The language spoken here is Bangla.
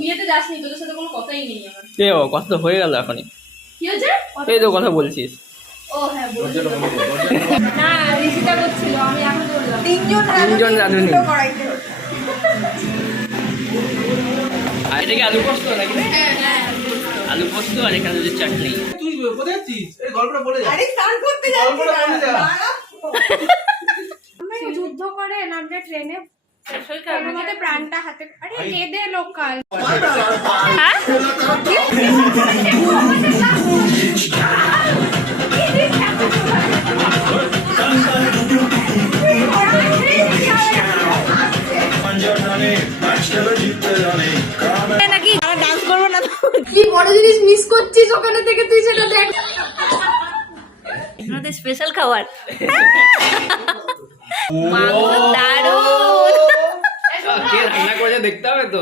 বিয়েতে যাসনি, তোদের সাথে কোনো কথাই নেই আমার। এ ও কথা তো হয়ে গেল এখনই। কি হয়েছে? এই তো কথা বলছিস। ও হ্যাঁ বলছিল। না ঋষিতা করছিল, আমি এখন বললাম। তিনজন রাঁধুনি। আর এটা কি আলু পোস্ত নাকি? হ্যাঁ আলু পোস্ত আর এখানে যে চাটনি। তুই কোথায় আছিস? এই গল্পটা বলে যা। আরে স্নান করতে গল্পটা বলে যা। যাচ্ছি যুদ্ধ করে নামলে ট্রেনে মধ্যে প্রাণটা হাতে আরে কেঁদে লোকাল নাকি ডান্স করবো না কি বড় জিনিস মিস করছিস ওখানে থেকে, তুই সেটা দেখ। আমাদের স্পেশাল খাবার মাংস দারুণ। কে রান্না করেছে দেখতে হবে তো।